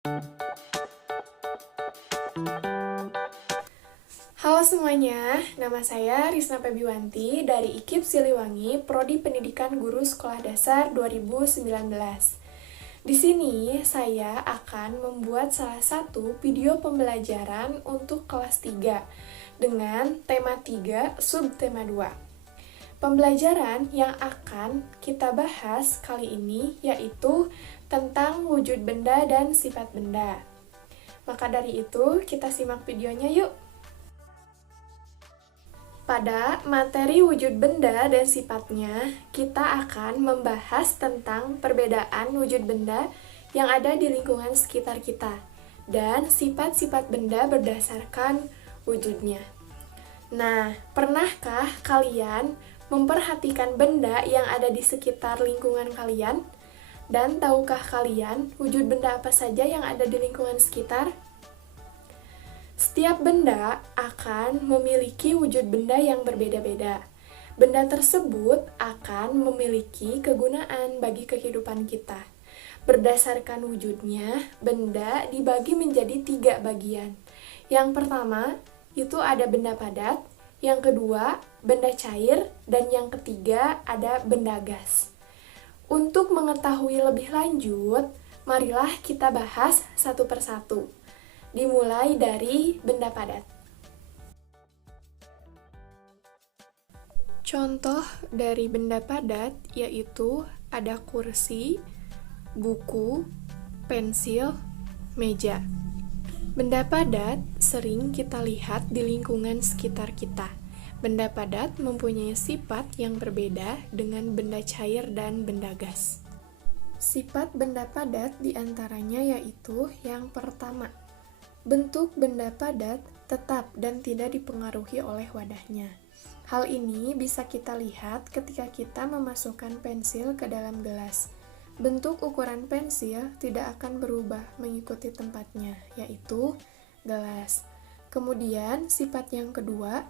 Halo semuanya, nama saya Risna Febiwanti dari IKIP Siliwangi, Prodi Pendidikan Guru Sekolah Dasar 2019. Di sini saya akan membuat salah satu video pembelajaran untuk kelas 3 dengan tema 3, subtema 2. Pembelajaran yang akan kita bahas kali ini yaitu tentang wujud benda dan sifat benda. Maka dari itu, kita simak videonya yuk! Pada materi wujud benda dan sifatnya, kita akan membahas tentang perbedaan wujud benda yang ada di lingkungan sekitar kita dan sifat-sifat benda berdasarkan wujudnya. Nah, pernahkah kalian memperhatikan benda yang ada di sekitar lingkungan kalian? Dan tahukah kalian wujud benda apa saja yang ada di lingkungan sekitar? Setiap benda akan memiliki wujud benda yang berbeda-beda. Benda tersebut akan memiliki kegunaan bagi kehidupan kita. Berdasarkan wujudnya, benda dibagi menjadi 3 bagian. Yang pertama, itu ada benda padat. Yang kedua, benda cair. Dan yang ketiga, ada benda gas. Untuk mengetahui lebih lanjut, marilah kita bahas satu persatu. Dimulai dari benda padat. Contoh dari benda padat yaitu ada kursi, buku, pensil, meja. Benda padat sering kita lihat di lingkungan sekitar kita. Benda padat mempunyai sifat yang berbeda dengan benda cair dan benda gas. Sifat benda padat diantaranya yaitu yang pertama, bentuk benda padat tetap dan tidak dipengaruhi oleh wadahnya. Hal ini bisa kita lihat ketika kita memasukkan pensil ke dalam gelas. Bentuk ukuran pensil tidak akan berubah mengikuti tempatnya, yaitu gelas. Kemudian, sifat yang kedua,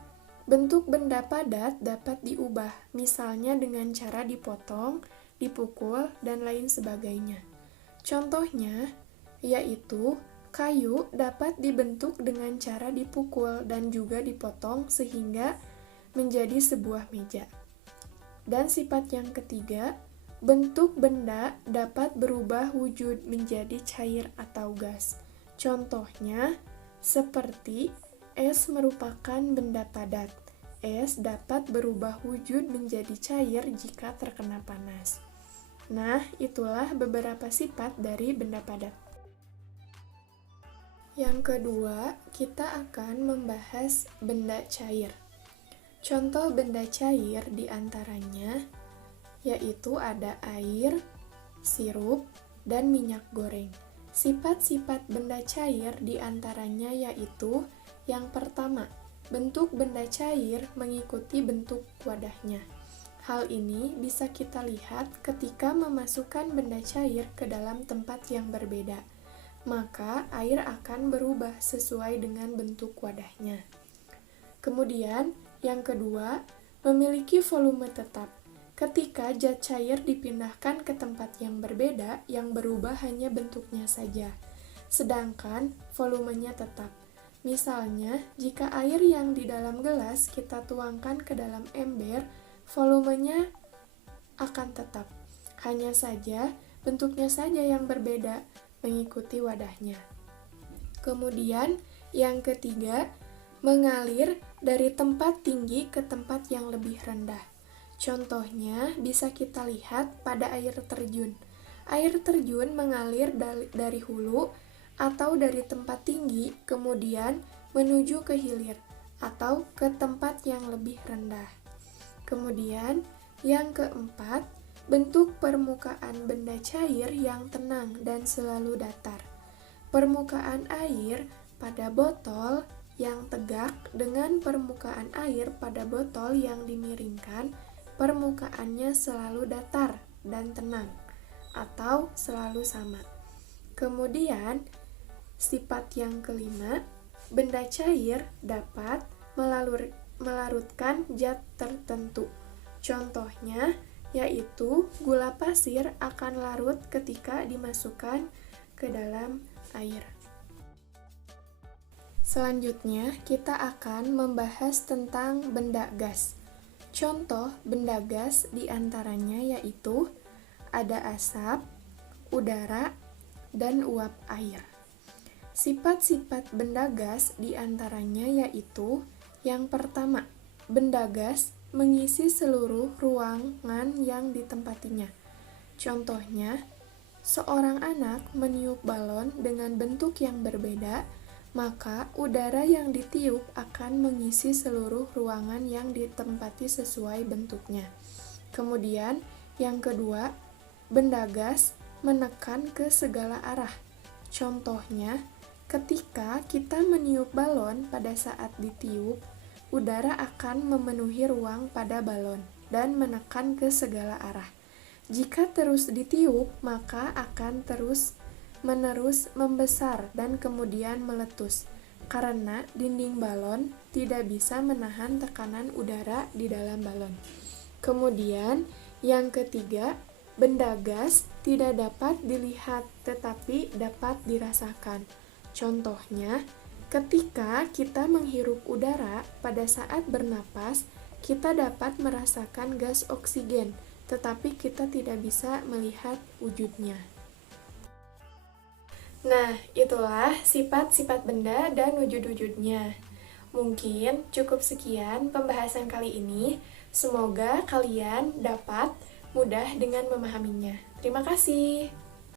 bentuk benda padat dapat diubah, misalnya dengan cara dipotong, dipukul, dan lain sebagainya. Contohnya, yaitu kayu dapat dibentuk dengan cara dipukul dan juga dipotong sehingga menjadi sebuah meja. Dan sifat yang ketiga, bentuk benda dapat berubah wujud menjadi cair atau gas. Contohnya, seperti es merupakan benda padat. Es dapat berubah wujud menjadi cair jika terkena panas. Nah, itulah beberapa sifat dari benda padat. Yang kedua, kita akan membahas benda cair. Contoh benda cair diantaranya yaitu ada air, sirup, dan minyak goreng. Sifat-sifat benda cair diantaranya yaitu yang pertama, bentuk benda cair mengikuti bentuk wadahnya. Hal ini bisa kita lihat ketika memasukkan benda cair ke dalam tempat yang berbeda. Maka air akan berubah sesuai dengan bentuk wadahnya. Kemudian, yang kedua, memiliki volume tetap. Ketika zat cair dipindahkan ke tempat yang berbeda, yang berubah hanya bentuknya saja, sedangkan volumenya tetap. Misalnya, jika air yang di dalam gelas kita tuangkan ke dalam ember, volumenya akan tetap. Hanya saja, bentuknya saja yang berbeda, mengikuti wadahnya. Kemudian, yang ketiga, mengalir dari tempat tinggi ke tempat yang lebih rendah. Contohnya, bisa kita lihat pada air terjun. Air terjun mengalir dari hulu atau dari tempat tinggi, kemudian menuju ke hilir atau ke tempat yang lebih rendah. Kemudian, yang keempat, bentuk permukaan benda cair yang tenang dan selalu datar. Permukaan air pada botol yang tegak dengan permukaan air pada botol yang dimiringkan, permukaannya selalu datar dan tenang, atau selalu sama. Kemudian, sifat yang kelima, benda cair dapat melarutkan zat tertentu. Contohnya, yaitu gula pasir akan larut ketika dimasukkan ke dalam air. Selanjutnya, kita akan membahas tentang benda gas. Contoh benda gas diantaranya yaitu ada asap, udara, dan uap air. Sifat-sifat benda gas diantaranya yaitu yang pertama, benda gas mengisi seluruh ruangan yang ditempatinya. Contohnya, seorang anak meniup balon dengan bentuk yang berbeda, maka udara yang ditiup akan mengisi seluruh ruangan yang ditempati sesuai bentuknya. Kemudian, yang kedua, benda gas menekan ke segala arah. Contohnya, ketika kita meniup balon pada saat ditiup, udara akan memenuhi ruang pada balon dan menekan ke segala arah. Jika terus ditiup, maka akan terus-menerus membesar dan kemudian meletus, karena dinding balon tidak bisa menahan tekanan udara di dalam balon. Kemudian, yang ketiga, benda gas tidak dapat dilihat tetapi dapat dirasakan. Contohnya, ketika kita menghirup udara pada saat bernapas, kita dapat merasakan gas oksigen, tetapi kita tidak bisa melihat wujudnya. Nah, itulah sifat-sifat benda dan wujud-wujudnya. Mungkin cukup sekian pembahasan kali ini. Semoga kalian dapat mudah dengan memahaminya. Terima kasih.